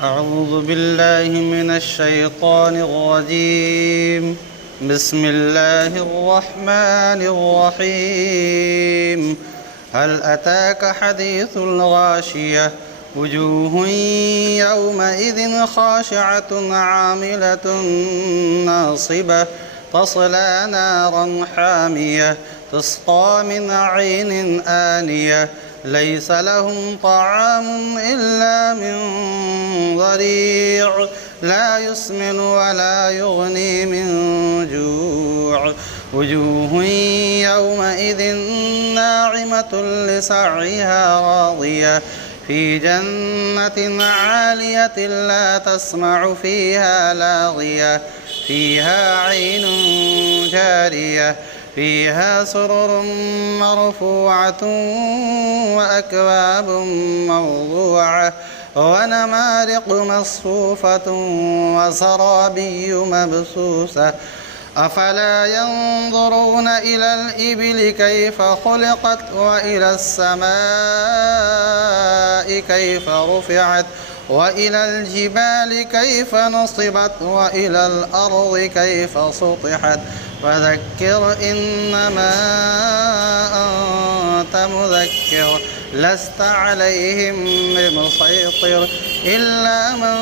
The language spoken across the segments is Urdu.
أعوذ بالله من الشيطان الرجيم. بسم الله الرحمن الرحيم. هل أتاك حديث الغاشية وجوه يومئذ خاشعة عاملة ناصبة تصلى نارا حامية تسقى من عين آنية ليس لهم طعام إلا من ضريع لا يسمن ولا يغني من جوع وجوه يومئذ ناعمة لسعيها راضية في جنة عالية لا تسمع فيها لاغية فيها عين جارية فيها سرر مرفوعة وأكواب موضوعة ونمارق مصفوفة وزرابي مبثوثة أفلا ينظرون إلى الإبل كيف خلقت وإلى السماء كيف رفعت وإلى الجبال كيف نصبت وإلى الأرض كيف سطحت فذكر إنما أنت مذكر لست عليهم بمسيطر إلا من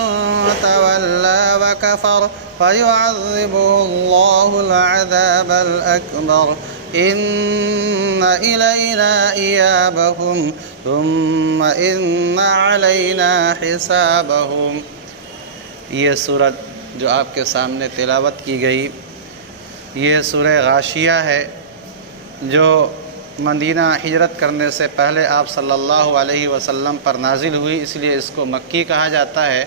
تولى وكفر فيعذبه الله العذاب الأكبر إن إلينا إيابهم ثم إن علينا حسابهم. یہ سورت جو آپ کے سامنے تلاوت کی گئی یہ سورہ غاشیہ ہے جو مدینہ ہجرت کرنے سے پہلے آپ صلی اللہ علیہ وسلم پر نازل ہوئی، اس لیے اس کو مکی کہا جاتا ہے.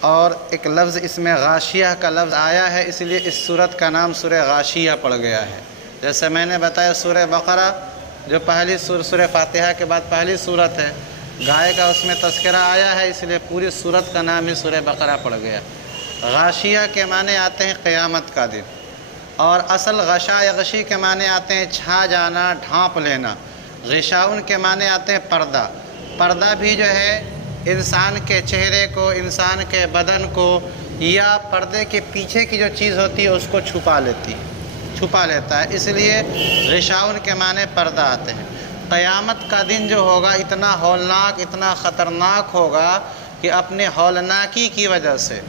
اور ایک لفظ اس میں غاشیہ کا لفظ آیا ہے، اس لیے اس سورت کا نام سورہ غاشیہ پڑ گیا ہے. جیسے میں نے بتایا سورہ بقرہ جو پہلی سورہ فاتحہ کے بعد پہلی سورت ہے، گائے کا اس میں تذکرہ آیا ہے، اس لیے پوری سورت کا نام ہی سورہ بقرہ پڑ گیا. غاشیہ کے معنی آتے ہیں قیامت کا دن، اور اصل غشا یغشی کے معنی آتے ہیں چھا جانا، ڈھانپ لینا. غشاؤن کے معنی آتے ہیں پردہ. پردہ بھی جو ہے انسان کے چہرے کو، انسان کے بدن کو یا پردے کے پیچھے کی جو چیز ہوتی ہے اس کو چھپا لیتا ہے، اس لیے غشاؤن کے معنی پردہ آتے ہیں. قیامت کا دن جو ہوگا اتنا ہولناک، اتنا خطرناک ہوگا کہ اپنے ہولناکی کی وجہ سے،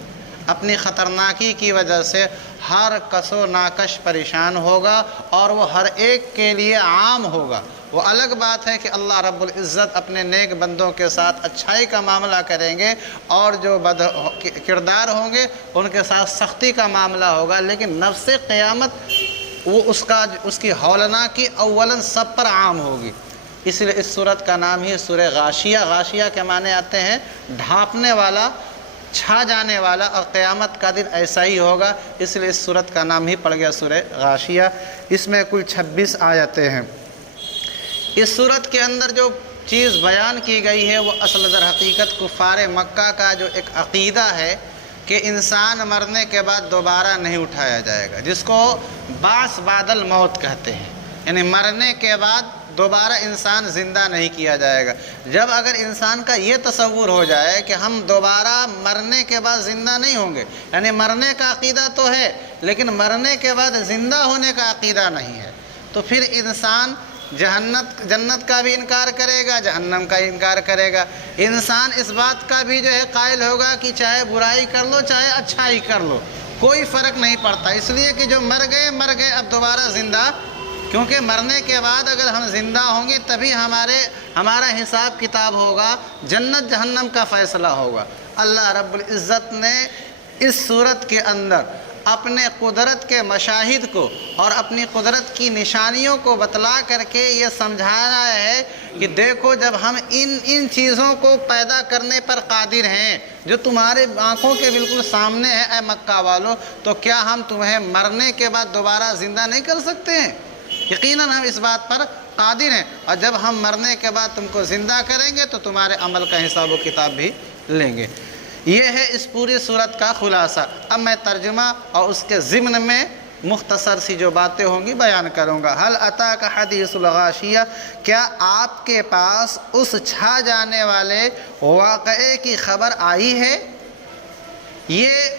اپنی خطرناکی کی وجہ سے ہر کس و ناکش پریشان ہوگا اور وہ ہر ایک کے لیے عام ہوگا. وہ الگ بات ہے کہ اللہ رب العزت اپنے نیک بندوں کے ساتھ اچھائی کا معاملہ کریں گے اور جو بد کردار ہوں گے ان کے ساتھ سختی کا معاملہ ہوگا، لیکن نفس قیامت وہ اس کی ہولناکی اولاً سب پر عام ہوگی. اس لیے اس سورت کا نام ہی سورہ غاشیہ. غاشیہ کے معنی آتے ہیں ڈھانپنے والا، چھا جانے والا، اور قیامت کا دن ایسا ہی ہوگا، اس لیے اس سورت کا نام ہی پڑ گیا سورہ غاشیہ. اس میں کل 26 آیتیں ہیں. اس سورت کے اندر جو چیز بیان کی گئی ہے وہ اصل در حقیقت کفار مکہ کا جو ایک عقیدہ ہے کہ انسان مرنے کے بعد دوبارہ نہیں اٹھایا جائے گا، جس کو بعث بعد الموت کہتے ہیں. یعنی مرنے کے بعد دوبارہ انسان زندہ نہیں کیا جائے گا. جب اگر انسان کا یہ تصور ہو جائے کہ ہم دوبارہ مرنے کے بعد زندہ نہیں ہوں گے، یعنی مرنے کا عقیدہ تو ہے لیکن مرنے کے بعد زندہ ہونے کا عقیدہ نہیں ہے، تو پھر انسان جنت کا بھی انکار کرے گا، جہنم کا انکار کرے گا. انسان اس بات کا بھی جو ہے قائل ہوگا کہ چاہے برائی کر لو چاہے اچھائی کر لو، کوئی فرق نہیں پڑتا، اس لیے کہ جو مر گئے اب دوبارہ زندہ، کیونکہ مرنے کے بعد اگر ہم زندہ ہوں گے تبھی ہمارا حساب کتاب ہوگا، جنت جہنم کا فیصلہ ہوگا. اللہ رب العزت نے اس صورت کے اندر اپنے قدرت کے مشاہد کو اور اپنی قدرت کی نشانیوں کو بتلا کر کے یہ سمجھا رہا ہے کہ دیکھو جب ہم ان چیزوں کو پیدا کرنے پر قادر ہیں جو تمہارے آنکھوں کے بالکل سامنے ہے اے مکہ والو، تو کیا ہم تمہیں مرنے کے بعد دوبارہ زندہ نہیں کر سکتے ہیں؟ یقیناً ہم اس بات پر قادر ہیں، اور جب ہم مرنے کے بعد تم کو زندہ کریں گے تو تمہارے عمل کا حساب و کتاب بھی لیں گے. یہ ہے اس پوری صورت کا خلاصہ. اب میں ترجمہ اور اس کے ضمن میں مختصر سی جو باتیں ہوں گی بیان کروں گا۔ حل اتاک حدیث الغاشیہ، کیا آپ کے پاس اس چھا جانے والے واقعے کی خبر آئی ہے؟ یہ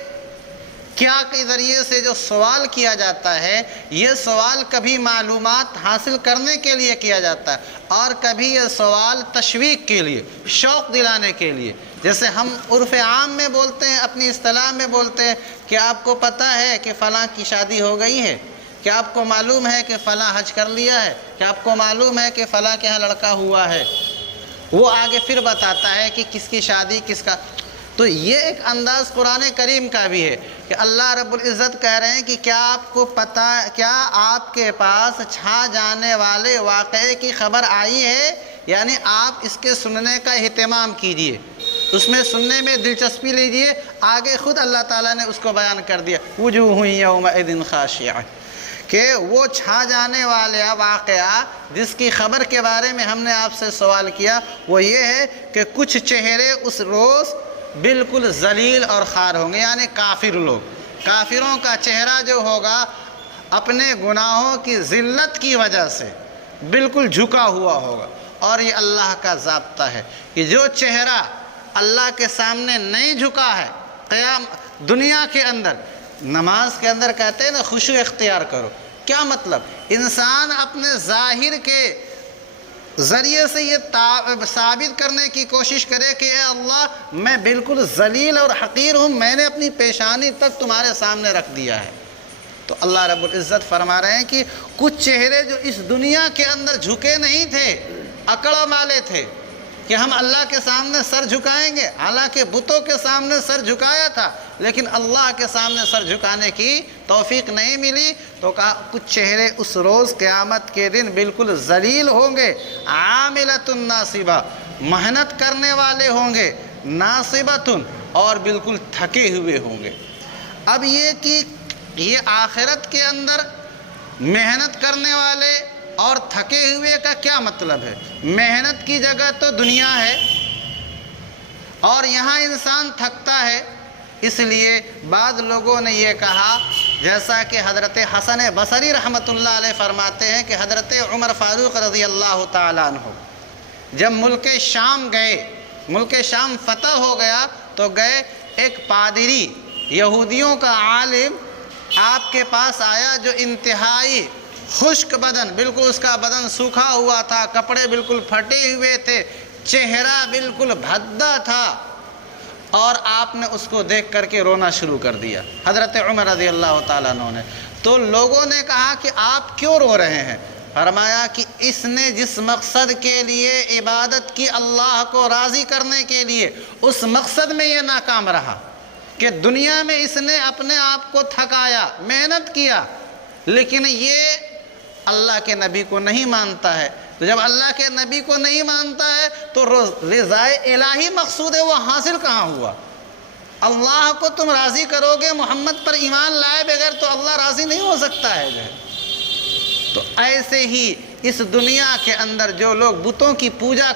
کیا کے ذریعے سے جو سوال کیا جاتا ہے، یہ سوال کبھی معلومات حاصل کرنے کے لیے کیا جاتا ہے، اور کبھی یہ سوال تشویق کے لیے، شوق دلانے کے لیے۔ جیسے ہم عرف عام میں بولتے ہیں، اپنی اصطلاح میں بولتے ہیں کہ آپ کو پتہ ہے کہ فلاں کی شادی ہو گئی ہے، کیا آپ کو معلوم ہے کہ فلاں حج کر لیا ہے، کیا آپ کو معلوم ہے کہ فلاں کے ہاں لڑکا ہوا ہے؟ وہ آگے پھر بتاتا ہے کہ کس کی شادی کس کا۔ تو یہ ایک انداز قرآن کریم کا بھی ہے کہ اللہ رب العزت کہہ رہے ہیں کہ کیا آپ کو پتہ، کیا آپ کے پاس چھا جانے والے واقعے کی خبر آئی ہے؟ یعنی آپ اس کے سننے کا اہتمام کیجئے، اس میں سننے میں دلچسپی لیجئے۔ آگے خود اللہ تعالیٰ نے اس کو بیان کر دیا، وجوہ یومئذ خاشعہ، کہ وہ چھا جانے والا واقعہ جس کی خبر کے بارے میں ہم نے آپ سے سوال کیا، وہ یہ ہے کہ کچھ چہرے اس روز بالکل ذلیل اور خوار ہوں گے، یعنی کافر لوگ۔ کافروں کا چہرہ جو ہوگا اپنے گناہوں کی ذلت کی وجہ سے بالکل جھکا ہوا ہوگا، اور یہ اللہ کا ضابطہ ہے کہ جو چہرہ اللہ کے سامنے نہیں جھکا ہے، دنیا کے اندر، نماز کے اندر کہتے ہیں نا خشوع اختیار کرو، کیا مطلب؟ انسان اپنے ظاہر کے ذریعے سے یہ ثابت کرنے کی کوشش کرے کہ اے اللہ میں بالکل ذلیل اور حقیر ہوں، میں نے اپنی پیشانی تک تمہارے سامنے رکھ دیا ہے۔ تو اللہ رب العزت فرما رہے ہیں کہ کچھ چہرے جو اس دنیا کے اندر جھکے نہیں تھے، اکڑ والے تھے کہ ہم اللہ کے سامنے سر جھکائیں گے، حالانکہ بتوں کے سامنے سر جھکایا تھا لیکن اللہ کے سامنے سر جھکانے کی توفیق نہیں ملی، تو کہا کچھ چہرے اس روز قیامت کے دن بالکل ذلیل ہوں گے، عاملۃ ناصبہ، محنت کرنے والے ہوں گے، ناصبۃ، اور بالکل تھکے ہوئے ہوں گے۔ اب یہ کہ یہ آخرت کے اندر محنت کرنے والے اور تھکے ہوئے کا کیا مطلب ہے؟ محنت کی جگہ تو دنیا ہے اور یہاں انسان تھکتا ہے، اس لیے بعض لوگوں نے یہ کہا، جیسا کہ حضرت حسن بصری رحمۃ اللہ علیہ فرماتے ہیں کہ حضرت عمر فاروق رضی اللہ تعالیٰ عنہ جب ملک شام گئے، ملک شام فتح ہو گیا تو گئے، ایک پادری یہودیوں کا عالم آپ کے پاس آیا جو انتہائی خشک بدن، بالکل اس کا بدن سوکھا ہوا تھا، کپڑے بالکل پھٹے ہوئے تھے، چہرہ بالکل بھدا تھا، اور آپ نے اس کو دیکھ کر کے رونا شروع کر دیا حضرت عمر رضی اللہ تعالیٰ عنہ نے۔ تو لوگوں نے کہا کہ آپ کیوں رو رہے ہیں؟ فرمایا کہ اس نے جس مقصد کے لیے عبادت کی، اللہ کو راضی کرنے کے لیے، اس مقصد میں یہ ناکام رہا کہ دنیا میں اس نے اپنے آپ کو تھکایا، محنت کیا، لیکن یہ اللہ کے نبی کو نہیں مانتا ہے۔ تو جب اللہ کے نبی کو نہیں مانتا ہے تو رضائے الہی مقصود ہے، وہ حاصل کہاں ہوا؟ اللہ کو تم راضی کرو گے، محمد پر ایمان لائے بغیر تو اللہ راضی نہیں ہو سکتا ہے جو ہے۔ تو ایسے ہی اس دنیا کے اندر جو لوگ بتوں کی پوجا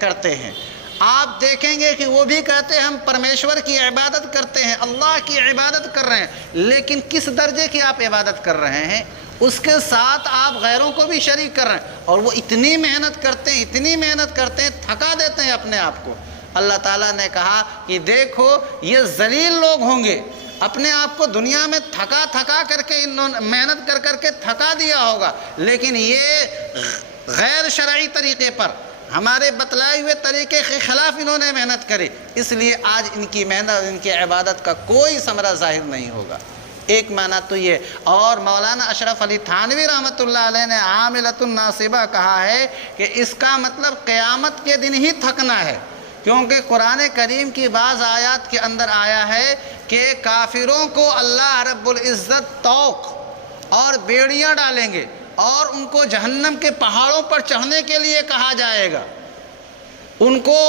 کرتے ہیں، آپ دیکھیں گے کہ وہ بھی کہتے ہیں ہم پرمیشور کی عبادت کرتے ہیں، اللہ کی عبادت کر رہے ہیں، لیکن کس درجے کی آپ عبادت کر رہے ہیں؟ اس کے ساتھ آپ غیروں کو بھی شریک کر رہے ہیں، اور وہ اتنی محنت کرتے ہیں، اتنی محنت کرتے ہیں، تھکا دیتے ہیں اپنے آپ کو۔ اللہ تعالیٰ نے کہا کہ دیکھو یہ ذلیل لوگ ہوں گے، اپنے آپ کو دنیا میں تھکا کر کے انہوں نے محنت کر کے تھکا دیا ہوگا، لیکن یہ غیر شرعی طریقے پر، ہمارے بتلائے ہوئے طریقے کے خلاف انہوں نے محنت کری، اس لیے آج ان کی محنت، ان کی عبادت کا کوئی ثمرہ ظاہر نہیں ہوگا۔ ایک معنی تو یہ، اور مولانا اشرف علی تھانوی رحمۃ اللہ علیہ نے عاملۃ ناصبہ کہا ہے کہ اس کا مطلب قیامت کے دن ہی تھکنا ہے، کیونکہ قرآن کریم کی بعض آیات کے اندر آیا ہے کہ کافروں کو اللہ رب العزت طوق اور بیڑیاں ڈالیں گے اور ان کو جہنم کے پہاڑوں پر چڑھنے کے لیے کہا جائے گا، ان کو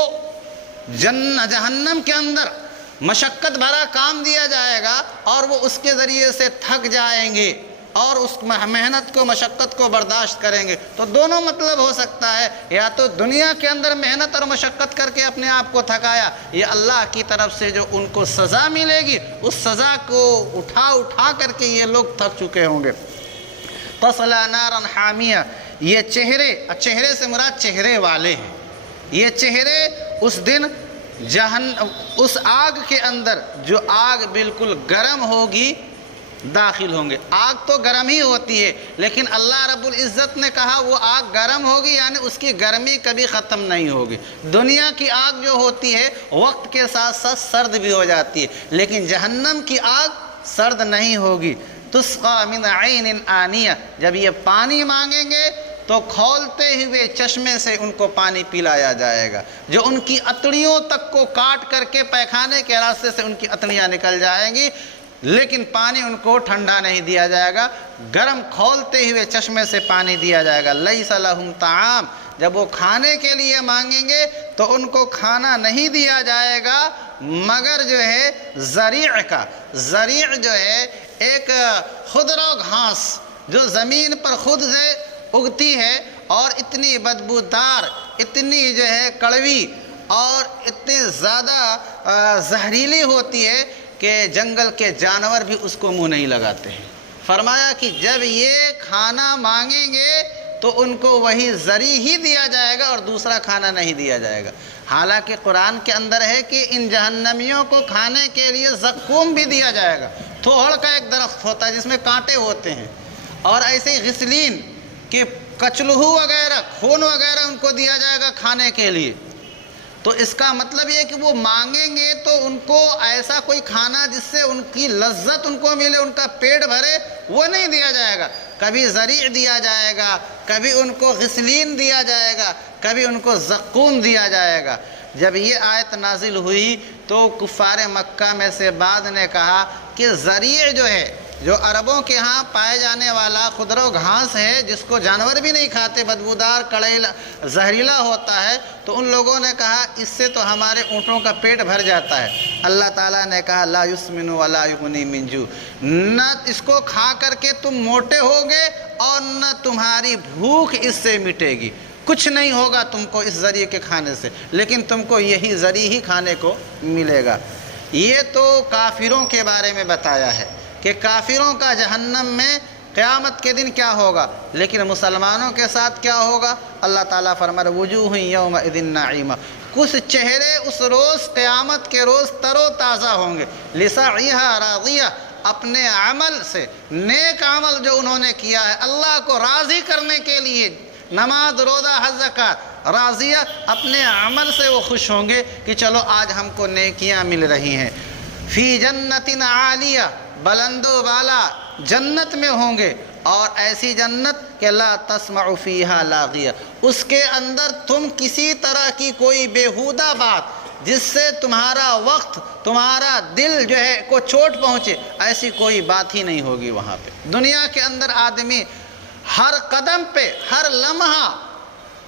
جہنم کے اندر مشقت بھرا کام دیا جائے گا اور وہ اس کے ذریعے سے تھک جائیں گے، اور اس محنت کو مشقت کو برداشت کریں گے تو دونوں مطلب ہو سکتا ہے، یا تو دنیا کے اندر محنت اور مشقت کر کے اپنے آپ کو تھکایا، یا اللہ کی طرف سے جو ان کو سزا ملے گی اس سزا کو اٹھا کر کے یہ لوگ تھک چکے ہوں گے۔ تصلی نارا حامیہ، یہ چہرے سے مراد چہرے والے ہیں، یہ چہرے اس دن اس آگ کے اندر، جو آگ بالکل گرم ہوگی، داخل ہوں گے۔ آگ تو گرم ہی ہوتی ہے، لیکن اللہ رب العزت نے کہا وہ آگ گرم ہوگی، یعنی اس کی گرمی کبھی ختم نہیں ہوگی۔ دنیا کی آگ جو ہوتی ہے وقت کے ساتھ ساتھ سرد بھی ہو جاتی ہے، لیکن جہنم کی آگ سرد نہیں ہوگی۔ تسقى من عین آنیہ، جب یہ پانی مانگیں گے تو کھولتے ہوئے چشمے سے ان کو پانی پلایا جائے گا، جو ان کی اتڑیوں تک کو کاٹ کر کے پیخانے کے راستے سے ان کی اتڑیاں نکل جائیں گی، لیکن پانی ان کو ٹھنڈا نہیں دیا جائے گا، گرم کھولتے ہوئے چشمے سے پانی دیا جائے گا۔ لیس لہم طعام، جب وہ کھانے کے لیے مانگیں گے تو ان کو کھانا نہیں دیا جائے گا مگر جو ہے زریع کا۔ زریع جو ہے ایک خضرا گھاس جو زمین پر خود سے اگتی ہے اور اتنی بدبودار، اتنی جو ہے کڑوی اور اتنی زیادہ زہریلی ہوتی ہے کہ جنگل کے جانور بھی اس کو منہ نہیں لگاتے ہیں۔ فرمایا کہ جب یہ کھانا مانگیں گے تو ان کو وہی زری ہی دیا جائے گا اور دوسرا کھانا نہیں دیا جائے گا۔ حالانکہ قرآن کے اندر ہے کہ ان جہنمیوں کو کھانے کے لیے زقوم بھی دیا جائے گا۔ تھوڑ کا ایک درخت ہوتا ہے جس میں کانٹے ہوتے ہیں، اور ایسے ہی غسلین کہ کچلہو وغیرہ، خون وغیرہ ان کو دیا جائے گا کھانے کے لیے۔ تو اس کا مطلب یہ کہ وہ مانگیں گے تو ان کو ایسا کوئی کھانا جس سے ان کی لذت ان کو ملے، ان کا پیٹ بھرے، وہ نہیں دیا جائے گا۔ کبھی زریع دیا جائے گا، کبھی ان کو غسلین دیا جائے گا، کبھی ان کو زقوم دیا جائے گا۔ جب یہ آیت نازل ہوئی تو کفار مکہ میں سے بعض نے کہا کہ زریع جو ہے، جو عربوں کے ہاں پائے جانے والا خضرا گھاس ہے جس کو جانور بھی نہیں کھاتے، بدبودار، کڑیلا، زہریلا ہوتا ہے، تو ان لوگوں نے کہا اس سے تو ہمارے اونٹوں کا پیٹ بھر جاتا ہے۔ اللہ تعالیٰ نے کہا لا یسمن ولا یغنی من جوع، نہ اس کو کھا کر کے تم موٹے ہوگے اور نہ تمہاری بھوک اس سے مٹے گی، کچھ نہیں ہوگا تم کو اس ذریعے کے کھانے سے، لیکن تم کو یہی ذریعہ ہی کھانے کو ملے گا۔ یہ تو کافروں کے بارے میں بتایا ہے کہ کافروں کا جہنم میں قیامت کے دن کیا ہوگا، لیکن مسلمانوں کے ساتھ کیا ہوگا؟ اللہ تعالیٰ فرمائے وجوہ یومئذ ناعمہ، کچھ چہرے اس روز قیامت کے روز تر و تازہ ہوں گے، لسعیہا راضیہ، اپنے عمل سے، نیک عمل جو انہوں نے کیا ہے اللہ کو راضی کرنے کے لیے، نماز، روزہ، حج، زکوٰۃ، راضیہ، اپنے عمل سے وہ خوش ہوں گے کہ چلو آج ہم کو نیکیاں مل رہی ہیں۔ فی جنت عالیہ، بلند و بالا جنت میں ہوں گے، اور ایسی جنت کہ لا تسمع فیہا لاغیہ، اس کے اندر تم کسی طرح کی کوئی بیہودہ بات جس سے تمہارا وقت، تمہارا دل جو ہے کو چوٹ پہنچے، ایسی کوئی بات ہی نہیں ہوگی وہاں پہ۔ دنیا کے اندر آدمی ہر قدم پہ، ہر لمحہ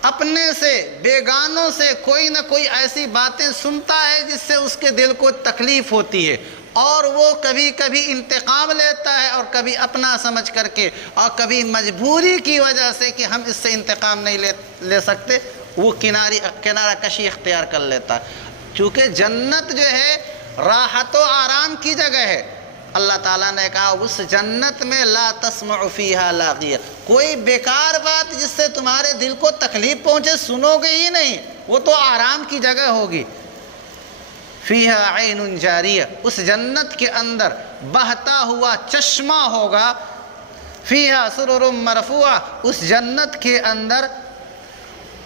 اپنے سے، بیگانوں سے کوئی نہ کوئی ایسی باتیں سنتا ہے جس سے اس کے دل کو تکلیف ہوتی ہے، اور وہ کبھی کبھی انتقام لیتا ہے اور کبھی اپنا سمجھ کر کے، اور کبھی مجبوری کی وجہ سے کہ ہم اس سے انتقام نہیں لے سکتے، وہ کنارہ کشی اختیار کر لیتا ہے۔ چونکہ جنت جو ہے راحت و آرام کی جگہ ہے، اللہ تعالیٰ نے کہا اس جنت میں لا تسمع فیہا لاغیہ، کوئی بیکار بات جس سے تمہارے دل کو تکلیف پہنچے سنو گے ہی نہیں، وہ تو آرام کی جگہ ہوگی۔ فیہا عین جاریہ، اس جنت کے اندر بہتا ہوا چشمہ ہوگا۔ فیہا سرر مرفوعہ، اس جنت کے اندر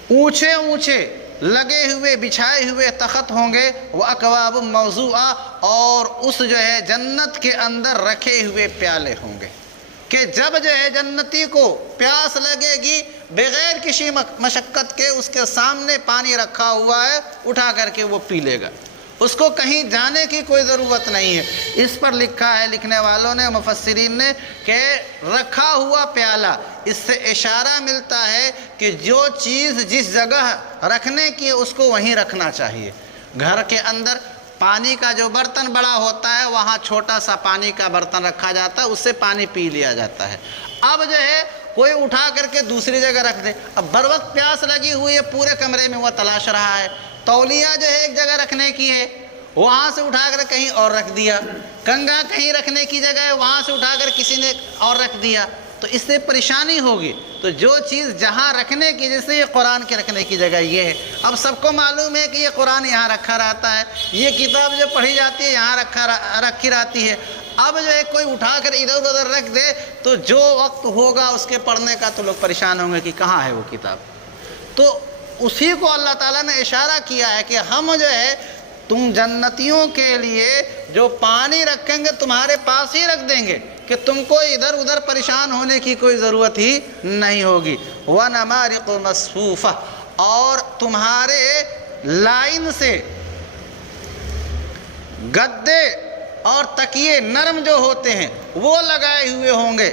اونچے اونچے لگے ہوئے بچھائے ہوئے تخت ہوں گے، وَأَكْوَابٌ مَوْضُوعَةٌ، اور اس جو ہے جنت کے اندر رکھے ہوئے پیالے ہوں گے کہ جب جو ہے جنتی کو پیاس لگے گی بغیر کسی مشقت کے اس کے سامنے پانی رکھا ہوا ہے، اٹھا کر کے وہ پی لے گا، اس کو کہیں جانے کی کوئی ضرورت نہیں ہے۔ اس پر لکھا ہے لکھنے والوں نے، مفسرین نے، کہ رکھا ہوا پیالہ، اس سے اشارہ ملتا ہے کہ جو چیز جس جگہ رکھنے کی اس کو وہیں رکھنا چاہیے۔ گھر کے اندر پانی کا جو برتن بڑا ہوتا ہے وہاں چھوٹا سا پانی کا برتن رکھا جاتا ہے، اس سے پانی پی لیا جاتا ہے۔ اب جو ہے کوئی اٹھا کر کے دوسری جگہ رکھ دے، اب بر وقت پیاس لگی ہوئی ہے، پورے کمرے میں وہ تلاش رہا ہے، تولیہ جو ہے ایک جگہ رکھنے کی ہے، وہاں سے اٹھا کر کہیں اور رکھ دیا، کنگھا کہیں رکھنے کی جگہ ہے، وہاں سے اٹھا کر کسی نے اور رکھ دیا، تو اس سے پریشانی ہوگی۔ تو جو چیز جہاں رکھنے کی، جیسے یہ قرآن کے رکھنے کی جگہ یہ ہے، اب سب کو معلوم ہے کہ یہ قرآن یہاں رکھا رہتا ہے، یہ کتاب جو پڑھی جاتی ہے یہاں رکھی رہتی ہے، اب جو ہے کوئی اٹھا کر ادھر ادھر رکھ دے تو جو وقت ہوگا اس کے پڑھنے کا تو لوگ پریشان ہوں گے کہ کہاں ہے وہ کتاب۔ تو اسی کو اللہ تعالیٰ نے اشارہ کیا ہے کہ ہم جو ہے تم جنتیوں کے لیے جو پانی رکھیں گے تمہارے پاس ہی رکھ دیں گے کہ تم کو ادھر ادھر پریشان ہونے کی کوئی ضرورت ہی نہیں ہوگی۔ وَنَمَارِقُ مَصْفُوفَةٌ، اور تمہارے لائن سے گدے اور تکیے نرم جو ہوتے ہیں وہ لگائے ہوئے ہوں گے۔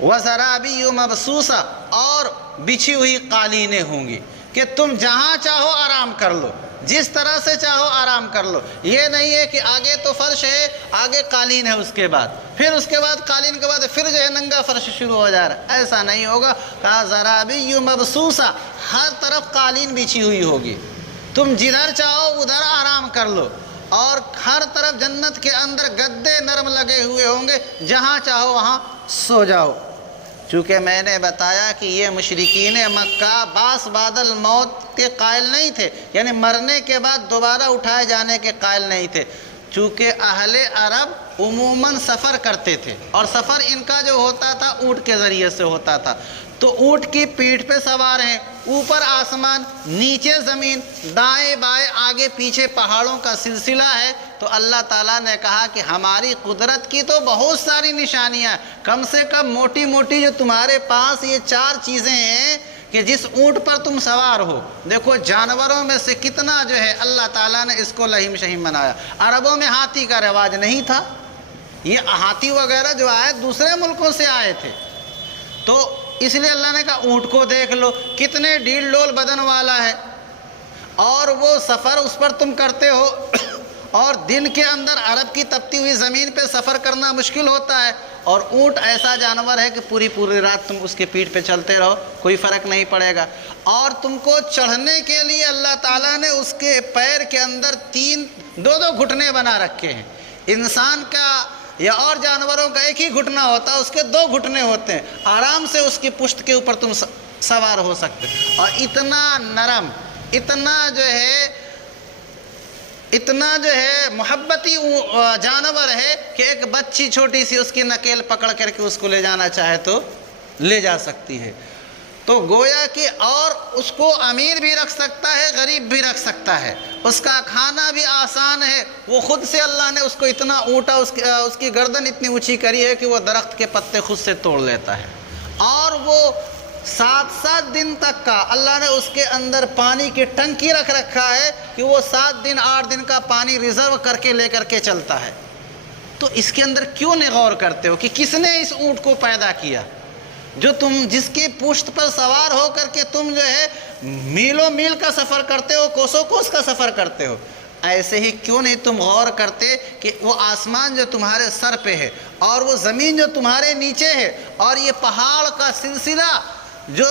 وَزَرَابِيُّ مَبْثُوثَةٌ، اور بچھی ہوئی قالینیں ہوں گی کہ تم جہاں چاہو آرام کر لو، جس طرح سے چاہو آرام کر لو۔ یہ نہیں ہے کہ آگے تو فرش ہے، آگے قالین ہے، اس کے بعد پھر اس کے بعد قالین کے بعد پھر جو ہے ننگا فرش شروع ہو جا رہا ہے، ایسا نہیں ہوگا۔ کہا زرابی مبثوثہ، ہر طرف قالین بچھی ہوئی ہوگی، تم جدھر چاہو ادھر آرام کر لو، اور ہر طرف جنت کے اندر گدے نرم لگے ہوئے ہوں گے، جہاں چاہو وہاں سو جاؤ۔ چونکہ میں نے بتایا کہ یہ مشرکین مکہ باس بعد الموت کے قائل نہیں تھے، یعنی مرنے کے بعد دوبارہ اٹھائے جانے کے قائل نہیں تھے، چونکہ اہل عرب عموماً سفر کرتے تھے، اور سفر ان کا جو ہوتا تھا اونٹ کے ذریعے سے ہوتا تھا، تو اونٹ کی پیٹھ پہ سوار ہیں، اوپر آسمان، نیچے زمین، دائیں بائیں آگے پیچھے پہاڑوں کا سلسلہ ہے، تو اللہ تعالیٰ نے کہا کہ ہماری قدرت کی تو بہت ساری نشانیاں، کم سے کم موٹی موٹی جو تمہارے پاس یہ 4 چیزیں ہیں کہ جس اونٹ پر تم سوار ہو، دیکھو جانوروں میں سے کتنا جو ہے اللہ تعالیٰ نے اس کو لہیم شہیم بنایا۔ عربوں میں ہاتھی کا رواج نہیں تھا، یہ ہاتھی وغیرہ جو آئے دوسرے ملکوں سے آئے تھے، تو اس لیے اللہ نے کہا اونٹ کو دیکھ لو، کتنے ڈھیل ڈول بدن والا ہے، اور وہ سفر اس پر تم کرتے ہو، اور دن کے اندر عرب کی تپتی ہوئی زمین پہ سفر کرنا مشکل ہوتا ہے، اور اونٹ ایسا جانور ہے کہ پوری رات تم اس کے پیٹھ پہ چلتے رہو، کوئی فرق نہیں پڑے گا، اور تم کو چڑھنے کے لیے اللہ تعالیٰ نے اس کے پیر کے اندر 2 گھٹنے بنا رکھے ہیں۔ انسان کا یا اور جانوروں کا ایک ہی گھٹنا ہوتا ہے، اس کے 2 گھٹنے ہوتے ہیں، آرام سے اس کی پشت کے اوپر تم سوار ہو سکتے، اور اتنا نرم، اتنا جو ہے محبتی جانور ہے کہ ایک بچی چھوٹی سی اس کی نکیل پکڑ کر کے اس کو لے جانا چاہے تو لے جا سکتی ہے۔ تو گویا کہ اور اس کو امیر بھی رکھ سکتا ہے، غریب بھی رکھ سکتا ہے، اس کا کھانا بھی آسان ہے، وہ خود سے اللہ نے اس کو اتنا اونٹا، اس کی گردن اتنی اونچی کری ہے کہ وہ درخت کے پتے خود سے توڑ لیتا ہے، اور وہ 7 دن تک کا اللہ نے اس کے اندر پانی کی ٹنکی رکھ رکھا ہے کہ وہ 7 دن 8 دن کا پانی ریزرو کر کے لے کر کے چلتا ہے۔ تو اس کے اندر کیوں نہیں غور کرتے ہو کہ کس نے اس اونٹ کو پیدا کیا، جو جس کی پشت پر سوار ہو کر کے تم جو ہے میلوں میل کا سفر کرتے ہو، کوسوں کوس کا سفر کرتے ہو۔ ایسے ہی کیوں نہیں تم غور کرتے کہ وہ آسمان جو تمہارے سر پہ ہے، اور وہ زمین جو تمہارے نیچے ہے، اور یہ پہاڑ کا سلسلہ جو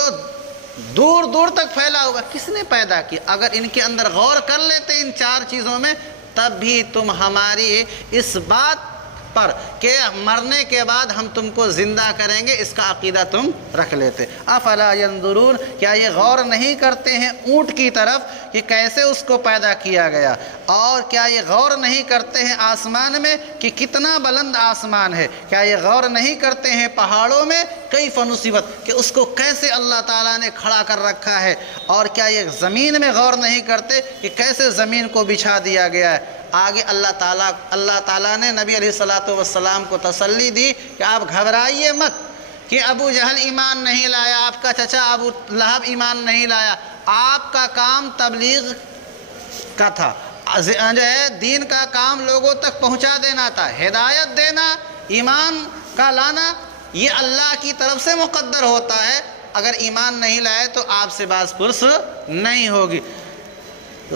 دور دور تک پھیلا ہوگا، کس نے پیدا کیا؟ اگر ان کے اندر غور کر لیتے ان 4 چیزوں میں، تب بھی تم ہماری اس بات پر کہ مرنے کے بعد ہم تم کو زندہ کریں گے اس کا عقیدہ تم رکھ لیتے۔ افلا ینظرون، کیا یہ غور نہیں کرتے ہیں اونٹ کی طرف کہ کیسے اس کو پیدا کیا گیا، اور کیا یہ غور نہیں کرتے ہیں آسمان میں کہ کتنا بلند آسمان ہے، کیا یہ غور نہیں کرتے ہیں پہاڑوں میں کیف نصبت کہ اس کو کیسے اللہ تعالیٰ نے کھڑا کر رکھا ہے، اور کیا یہ زمین میں غور نہیں کرتے کہ کیسے زمین کو بچھا دیا گیا ہے۔ آگے اللہ تعالیٰ نے نبی علیہ السلام کو تسلی دی کہ آپ گھبرائیے مت کہ ابو جہل ایمان نہیں لایا، آپ کا چچا ابو لہب ایمان نہیں لایا، آپ کا کام تبلیغ کا تھا، جو ہے دین کا کام لوگوں تک پہنچا دینا تھا، ہدایت دینا، ایمان کا لانا، یہ اللہ کی طرف سے مقدر ہوتا ہے، اگر ایمان نہیں لائے تو آپ سے باز پرس نہیں ہوگی۔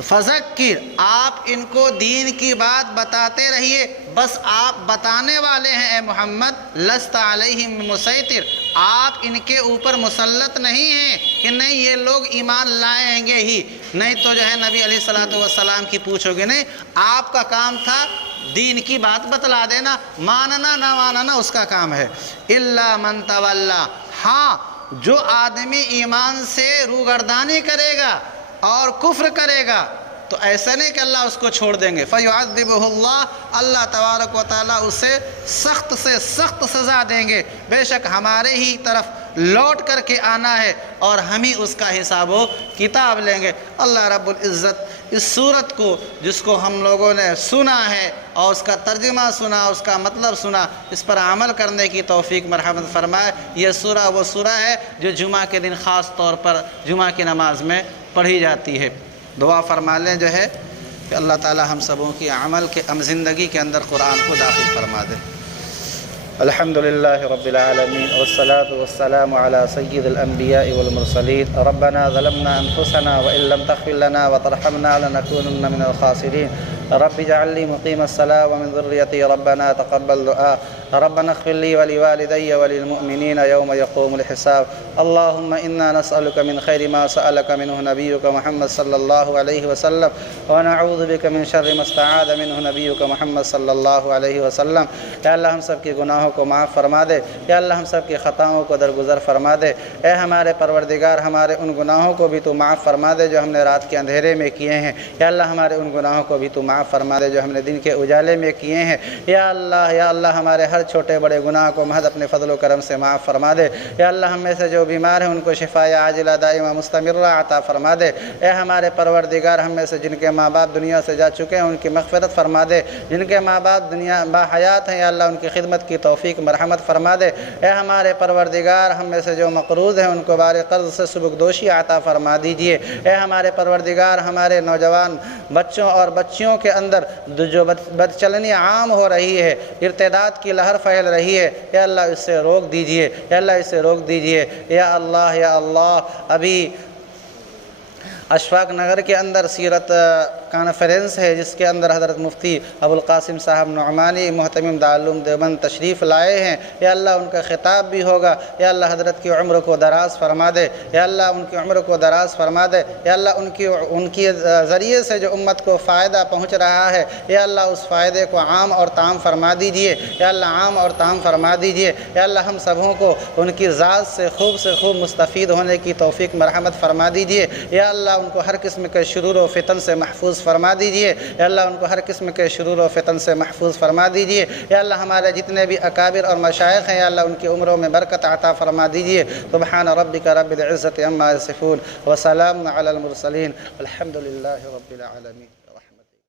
فذکر، آپ ان کو دین کی بات بتاتے رہیے، بس آپ بتانے والے ہیں اے محمد، لست علیہم بمسیطر، آپ ان کے اوپر مسلط نہیں ہیں کہ نہیں یہ لوگ ایمان لائیں گے ہی، نہیں تو جو ہے نبی علیہ الصلوۃ والسلام کی پوچھو گے نہیں، آپ کا کام تھا دین کی بات بتلا دینا، ماننا نہ ماننا اس کا کام ہے۔ الا من تولا، ہاں جو آدمی ایمان سے روگردانی کرے گا اور کفر کرے گا تو ایسا نہیں کہ اللہ اس کو چھوڑ دیں گے، فَيُعَذِّبُهُ اللَّهُ، اللہ تبارک و تعالیٰ اسے سخت سے سخت سزا دیں گے، بے شک ہمارے ہی طرف لوٹ کر کے آنا ہے اور ہم ہی اس کا حساب و کتاب لیں گے۔ اللہ رب العزت اس صورت کو جس کو ہم لوگوں نے سنا ہے اور اس کا ترجمہ سنا، اس کا مطلب سنا، اس پر عمل کرنے کی توفیق مرحمت فرمائے۔ یہ سورہ وہ سورہ ہے جو جمعہ کے دن خاص طور پر جمعہ کی نماز میں پڑھی جاتی ہے۔ دعا فرما لیں جو ہے کہ اللہ تعالی ہم سبوں کی عمل کے زندگی کے اندر قرآن کو داخل فرما دے۔ الحمدللہ رب العالمین والصلاة والسلام على سید الانبیاء والمرسلین۔ ربنا ظلمنا انفسنا وان لم تغفر لنا وترحمنا لنكونن من الخاسرین۔ رب اجعل لي مقيم الصلاة ومن ذريتي ربنا تقبل دعاء۔ ربنا اغفر لي ولوالدي وللمؤمنين يوم يقوم الحساب۔ اللهم إنا نسألك من خير ما سألك منه نبيك محمد صلى الله عليه وسلم، ونعوذ بك من شر ما استعاذ منه نبيك محمد صلى الله عليه وسلم۔ یا اللہ ہم سب کے گناہوں کو معاف فرما دے، یا اللہ ہم سب کی خطاؤں کو درگزر فرما دے۔ اے ہمارے پروردگار، ہمارے ان گناہوں کو بھی تو معاف فرما دے جو ہم نے رات کے اندھیرے میں کیے ہیں، یا اللہ ہمارے ان گناہوں کو بھی تو معاف فرما دے جو ہم نے دن کے اجالے میں کیے ہیں۔ یا اللہ ہمارے ہر چھوٹے بڑے گناہ کو محض اپنے فضل و کرم سے معاف فرما دے۔ یا اللہ ہم میں سے جو بیمار ہیں ان کو شفا عاجلہ دائمہ مستمرہ عطا فرما دے۔ اے ہمارے پروردگار، ہم میں سے جن کے ماں باپ دنیا سے جا چکے ہیں ان کی مغفرت فرما دے، جن کے ماں باپ دنیا باحیات ہیں یا اللہ ان کی خدمت کی توفیق مرحمت فرما دے۔ اے ہمارے پروردگار، ہم میں سے جو مقروض ہیں ان کو بار قرض سے سبکدوشی عطا فرما دیجئے۔ اے ہمارے پروردگار، ہمارے نوجوان بچوں اور بچیوں کے اندر جو بدچلنی عام ہو رہی ہے، ارتداد کی لہر پھیل رہی ہے، یا اللہ اس سے روک دیجئے، یا اللہ اس سے روک دیجئے۔ یا اللہ ابھی اشفاق نگر کے اندر سیرت کانفرنس ہے جس کے اندر حضرت مفتی ابو القاسم صاحب نعمانی محتمم دارالعلوم دیوبند تشریف لائے ہیں۔ یا اللہ ان کا خطاب بھی ہوگا، یا اللہ حضرت کی عمر کو دراز فرما دے، یا اللہ ان کی عمر کو دراز فرما دے، یا اللہ ان کی ذریعے سے جو امت کو فائدہ پہنچ رہا ہے یا اللہ اس فائدے کو عام اور تام فرما دیجئے، یا اللہ عام اور تام فرما دیجئے۔ یا اللہ ہم سبوں کو ان کی ذات سے خوب مستفید ہونے کی توفیق مرحمت فرما دیجئے۔ یا اللہ ان کو ہر قسم کے شرور و فتن سے محفوظ فرما دیجئے، یا اللہ ان کو ہر قسم کے شرور و فتن سے محفوظ فرما دیجئے۔ یا اللہ ہمارے جتنے بھی اکابر اور مشائخ ہیں یا اللہ ان کی عمروں میں برکت عطا فرما دیجئے۔ سبحان ربک رب العزت عما یصفون وسلام علی المرسلین والحمد للہ رب العالمین۔